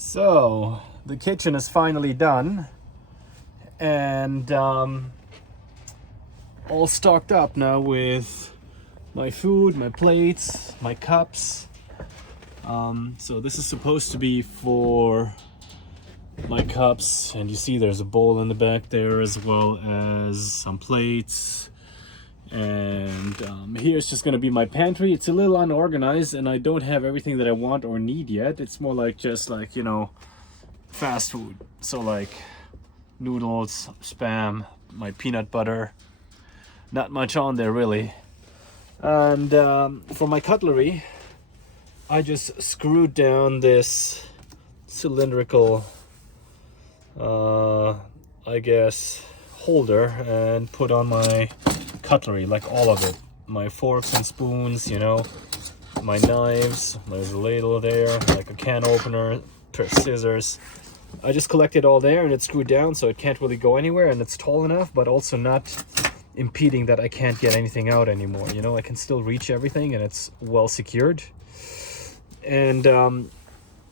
So the kitchen is finally done and all stocked up now with my food, my plates, my cups. So this is supposed to be for my cups, and you see there's a bowl in the back there as well as some plates. And here's just gonna be my pantry. It's a little unorganized and I don't have everything that I want or need yet. It's more like just like, you know, fast food. So like noodles, Spam, my peanut butter, not much on there really. And for my cutlery, I just screwed down this cylindrical I guess holder and put on my cutlery, like all of it, my forks and spoons, you know, my knives, there's a ladle there, like a can opener, pair of scissors. I just collected all there and it's screwed down so it can't really go anywhere, and it's tall enough but also not impeding that I can't get anything out anymore. You know, I can still reach everything and it's well secured. And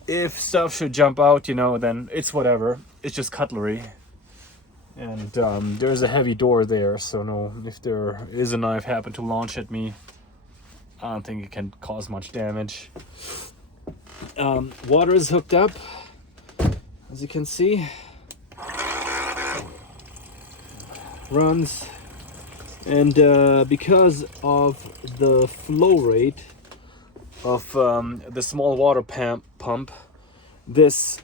if stuff should jump out, you know, then it's whatever, it's just cutlery. And there's a heavy door there, so no, if there is a knife happen to launch at me, I don't think it can cause much damage. Water is hooked up, as you can see. Runs, and because of the flow rate of the small water pump, this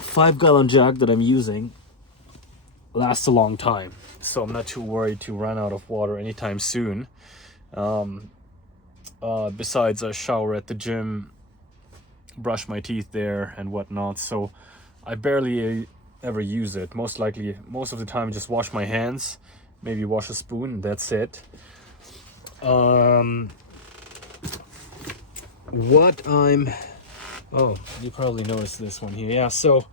5-gallon jug that I'm using lasts a long time, so I'm not too worried to run out of water anytime soon. Besides, I shower at the gym, brush my teeth there and whatnot, so I barely ever use it. Most of the time just wash my hands, maybe wash a spoon, and that's it. Oh, you probably noticed this one here. Yeah, so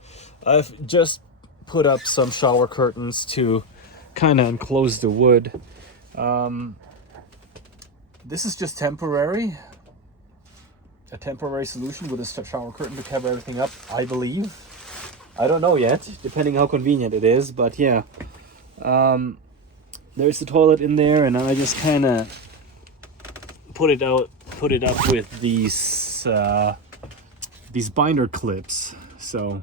I've just put up some shower curtains to kind of enclose the wood. This is just temporary, a temporary solution with a shower curtain to cover everything up, I believe. I don't know yet, depending how convenient it is, but yeah. There's the toilet in there, and I just kind of put it up with these binder clips. So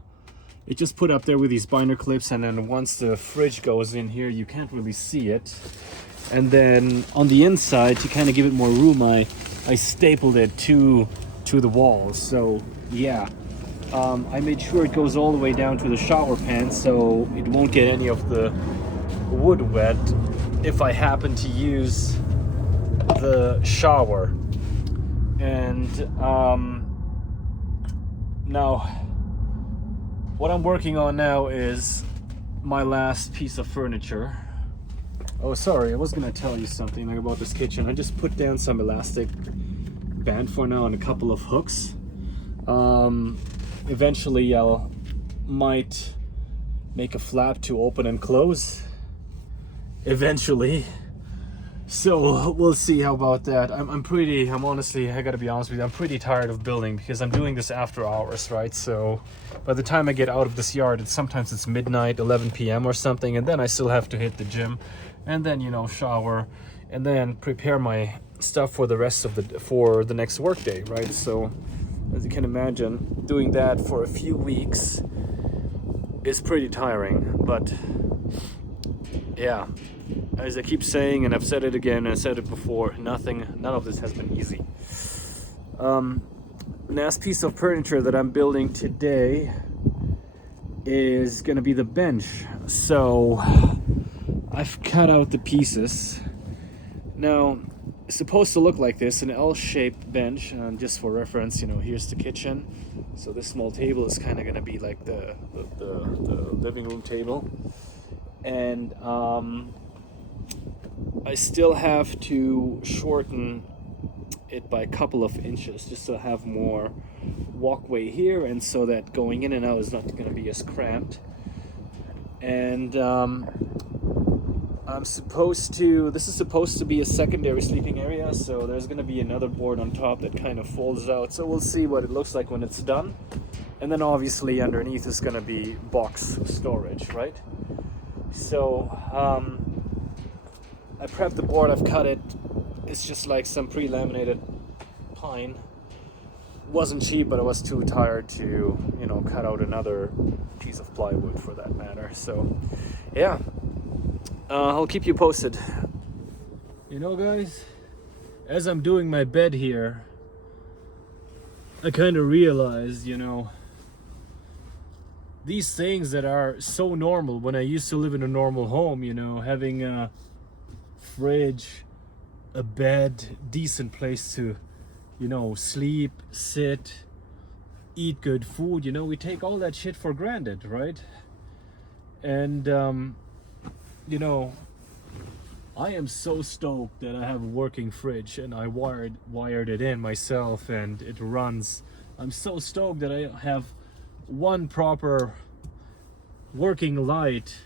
it just put up there with these binder clips, and then once the fridge goes in here, you can't really see it. And then on the inside, to kind of give it more room, I stapled it to the walls. So yeah, I made sure it goes all the way down to the shower pan, so it won't get any of the wood wet if I happen to use the shower. And now what I'm working on now is my last piece of furniture. Oh, sorry, I was gonna tell you something about this kitchen. I just put down some elastic band for now and a couple of hooks. Eventually might make a flap to open and close. Eventually. So we'll see how about that. I'm honestly, I gotta be honest with you, I'm pretty tired of building because I'm doing this after hours, right? So by the time I get out of this yard, sometimes it's midnight, 11 p.m. or something, and then I still have to hit the gym and then, you know, shower and then prepare my stuff for the rest of the next work day, right? So as you can imagine, doing that for a few weeks is pretty tiring. But yeah, as I keep saying, and I've said it again, and I said it before, none of this has been easy. Last piece of furniture that I'm building today is gonna be the bench. So I've cut out the pieces. Now, it's supposed to look like this, an L-shaped bench, and just for reference, you know, here's the kitchen. So this small table is kind of gonna be like the living room table. And I still have to shorten it by a couple of inches just to have more walkway here, and so that going in and out is not going to be as cramped. And this is supposed to be a secondary sleeping area, so there's going to be another board on top that kind of folds out. So we'll see what it looks like when it's done. and then obviously underneath is gonna be box storage, right? So I prepped the board, I've cut it. It's just like some pre-laminated pine. Wasn't cheap, but I was too tired to, you know, cut out another piece of plywood for that matter. So yeah, I'll keep you posted. You know, guys, as I'm doing my bed here, I kind of realized, you know, these things that are so normal when I used to live in a normal home, you know, having a fridge, a bed, decent place to, you know, sleep, sit, eat good food, you know, we take all that shit for granted, right? And you know, I am so stoked that I have a working fridge, and I wired it in myself and it runs. I'm so stoked that I have one proper working light,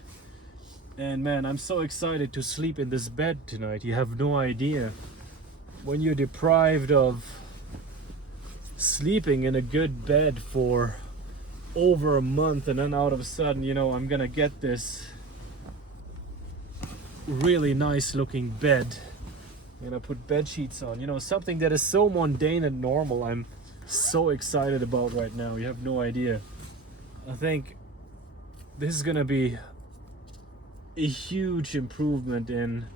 and man, I'm so excited to sleep in this bed tonight. You have no idea. When you're deprived of sleeping in a good bed for over a month, and then out of a sudden, you know, I'm gonna get this really nice looking bed. I'm gonna put bed sheets on, you know, something that is so mundane and normal. I'm so excited about right now. You have no idea. I think this is gonna be a huge improvement in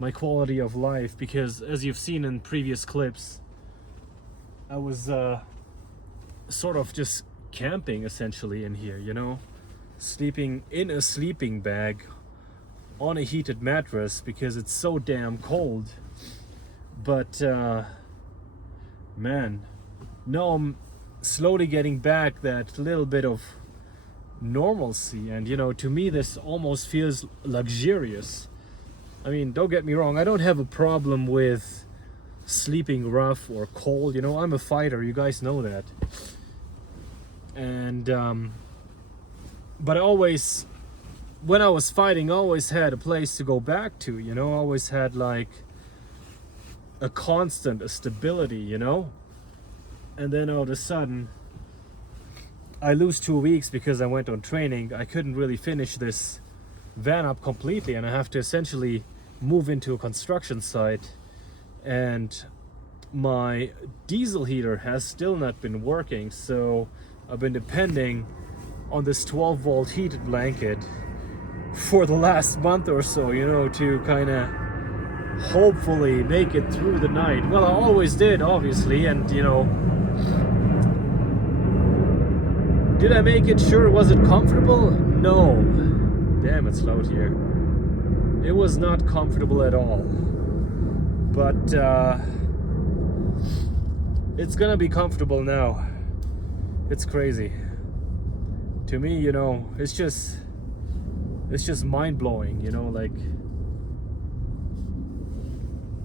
my quality of life, because as you've seen in previous clips, I was sort of just camping essentially in here, you know, sleeping in a sleeping bag on a heated mattress because it's so damn cold. But man, now I'm slowly getting back that little bit of normalcy, and you know, to me this almost feels luxurious. I mean, don't get me wrong, I don't have a problem with sleeping rough or cold, you know, I'm a fighter, you guys know that. And but I always, when I was fighting, I always had a place to go back to, you know, I always had like a constant, a stability, you know. And then all of a sudden I lose 2 weeks because I went on training. I couldn't really finish this van up completely, and I have to essentially move into a construction site, and my diesel heater has still not been working, so I've been depending on this 12-volt heated blanket for the last month or so, you know, to kind of hopefully make it through the night. Well, I always did, obviously, and you know, did I make it? Sure. Was it comfortable? No. Damn, it's loud here. It was not comfortable at all. But it's gonna be comfortable now. It's crazy. To me, you know, it's just mind-blowing, you know, like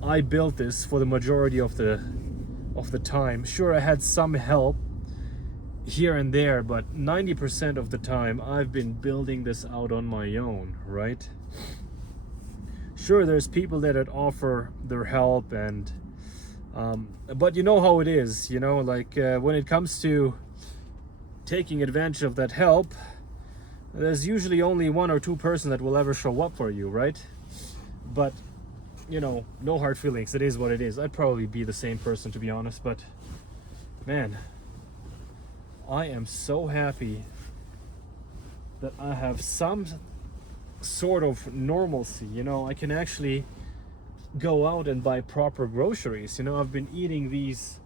I built this for the majority of the time. Sure, I had some help here and there, but 90% of the time I've been building this out on my own, right? Sure, there's people that offer their help, and but you know how it is, you know, like when it comes to taking advantage of that help, there's usually only 1 or 2 persons that will ever show up for you, right? But you know, no hard feelings, it is what it is. I'd probably be the same person, to be honest, but man, I am so happy that I have some sort of normalcy, you know. I can actually go out and buy proper groceries, you know. I've been eating these,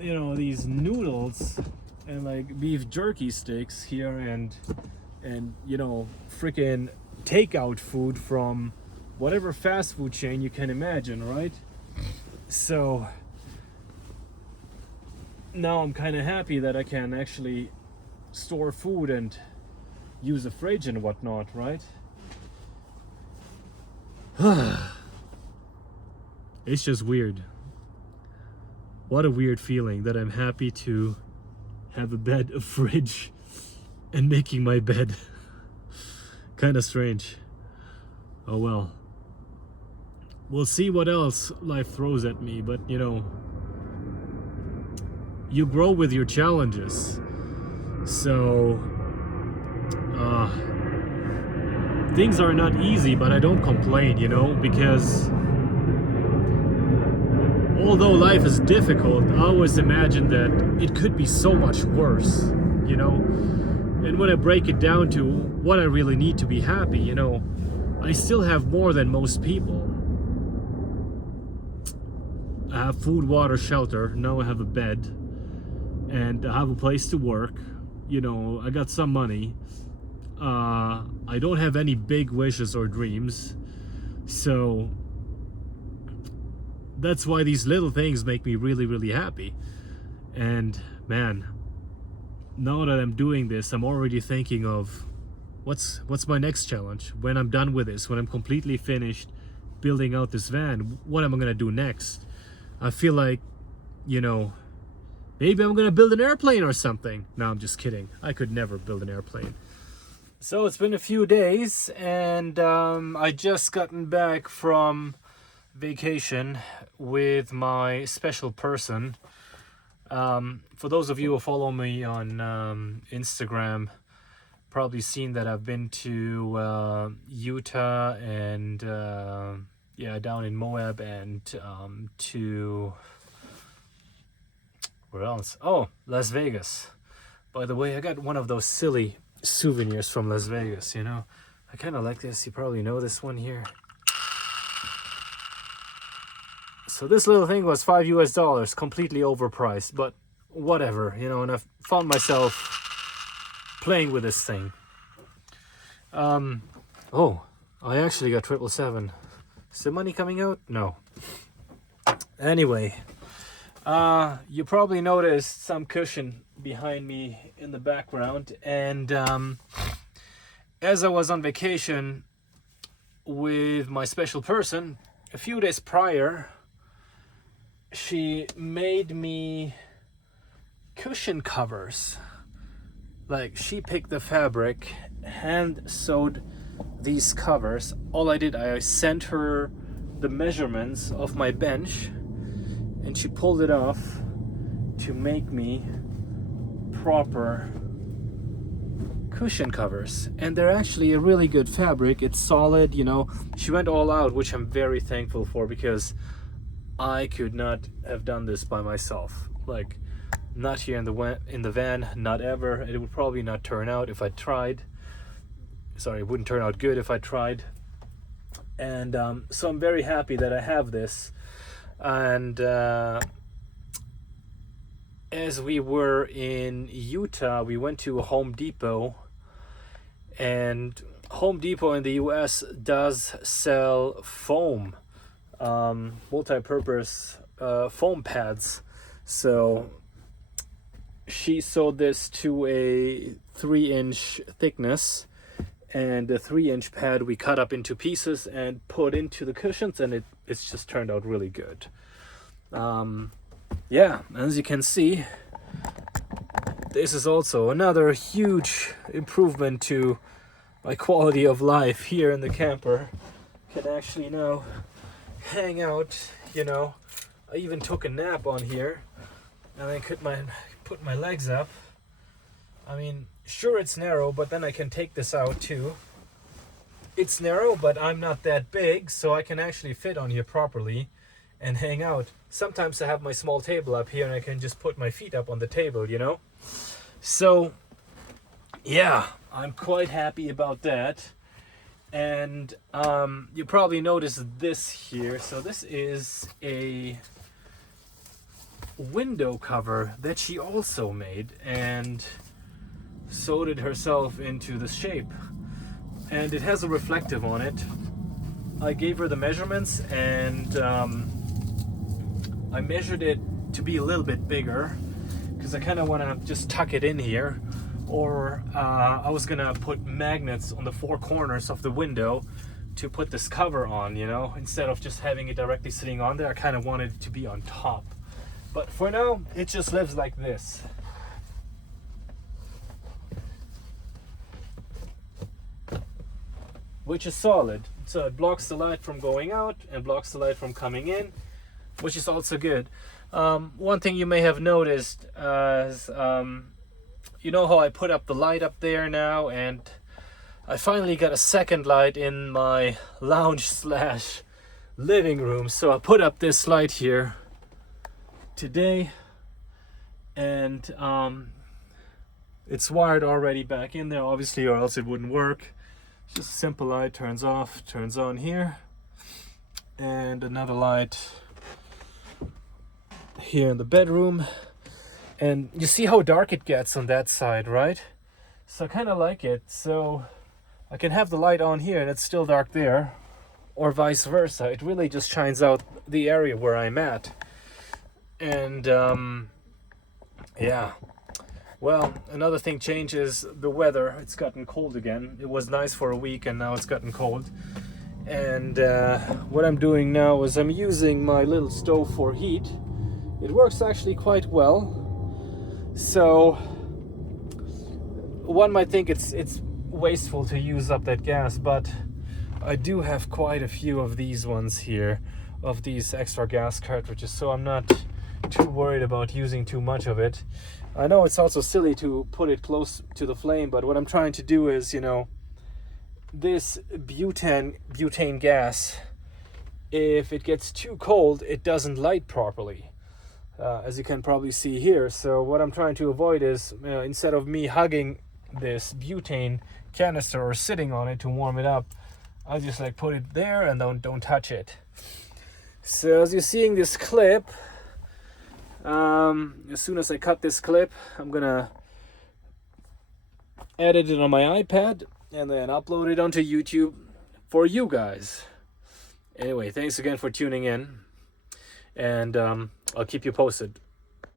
you know, these noodles and like beef jerky sticks here, and you know, freaking takeout food from whatever fast food chain you can imagine, right? So now I'm kind of happy that I can actually store food and use a fridge and whatnot, right? It's just weird. What a weird feeling that I'm happy to have a bed, a fridge, and making my bed. Kind of strange. Oh well. We'll see what else life throws at me, but you know, you grow with your challenges. So things are not easy, but I don't complain, you know, because although life is difficult, I always imagine that it could be so much worse, you know. And when I break it down to what I really need to be happy, you know, I still have more than most people. I have food, water, shelter. Now I have a bed, and I have a place to work. You know, I got some money. I don't have any big wishes or dreams, so that's why these little things make me really, really happy. And man, now that I'm doing this, I'm already thinking of what's my next challenge. When I'm done with this, when I'm completely finished building out this van, what am I gonna do next? I feel like, you know, maybe I'm gonna build an airplane or something. No, I'm just kidding. I could never build an airplane. So it's been a few days, and I just gotten back from vacation with my special person. For those of you who follow me on Instagram, probably seen that I've been to Utah and yeah, down in Moab, and to where else? Oh, Las Vegas. By the way, I got one of those silly souvenirs from Las Vegas, you know. I kind of like this. You probably know this one here. So this little thing was $5 US, completely overpriced, but whatever, you know, and I found myself playing with this thing. Oh, I actually got 777. Is the money coming out? No. Anyway, you probably noticed some cushion behind me in the background, and as I was on vacation with my special person, a few days prior, she made me cushion covers. Like, she picked the fabric, hand sewed these covers. All I did, I sent her the measurements of my bench, and she pulled it off to make me proper cushion covers. And they're actually a really good fabric. It's solid, you know. She went all out, which I'm very thankful for, because I could not have done this by myself. Like, not here in the van, not ever. It would probably not turn out if I tried. Sorry, it wouldn't turn out good if I tried. And so I'm very happy that I have this. And as we were in Utah, we went to Home Depot, and Home Depot in the US does sell foam, multi-purpose foam pads. So she sewed this to a 3-inch thickness, and the 3-inch pad we cut up into pieces and put into the cushions, and it's just turned out really good. Yeah, as you can see, this is also another huge improvement to my quality of life here in the camper. Can actually now hang out, you know. I even took a nap on here, and I could put my legs up. I mean, sure, it's narrow, but then I can take this out too. It's narrow, but I'm not that big, so I can actually fit on here properly and hang out. Sometimes I have my small table up here, and I can just put my feet up on the table, you know. So yeah, I'm quite happy about that. And you probably noticed this here. So this is a window cover that she also made and sewed it herself into the shape, and it has a reflective on it. I gave her the measurements, and I measured it to be a little bit bigger because I kind of want to just tuck it in here, or I was gonna put magnets on the 4 corners of the window to put this cover on, you know, instead of just having it directly sitting on there. I kind of wanted it to be on top. But for now, it just lives like this. Which is solid. So it blocks the light from going out and blocks the light from coming in, which is also good. One thing you may have noticed is, you know how I put up the light up there now, and I finally got a second light in my lounge slash living room. So I put up this light here today, and it's wired already back in there, obviously, or else it wouldn't work. It's just a simple light, turns off, turns on here, and another light here in the bedroom. And you see how dark it gets on that side, right? So I kind of like it. So I can have the light on here and it's still dark there, or vice versa. It really just shines out the area where I'm at. And yeah. Well, another thing changes the weather. It's gotten cold again. It was nice for a week and now it's gotten cold. And what I'm doing now is I'm using my little stove for heat. It works actually quite well. So one might think it's wasteful to use up that gas, but I do have quite a few of these ones here, of these extra gas cartridges, so I'm not too worried about using too much of it. I know it's also silly to put it close to the flame, but what I'm trying to do is, you know, this butane gas, if it gets too cold, it doesn't light properly, as you can probably see here. So what I'm trying to avoid is, instead of me hugging this butane canister or sitting on it to warm it up, I just like put it there and don't touch it. So as you're seeing this clip, as soon as I cut this clip, I'm gonna edit it on my iPad and then upload it onto YouTube for you guys. Anyway, thanks again for tuning in, and I'll keep you posted.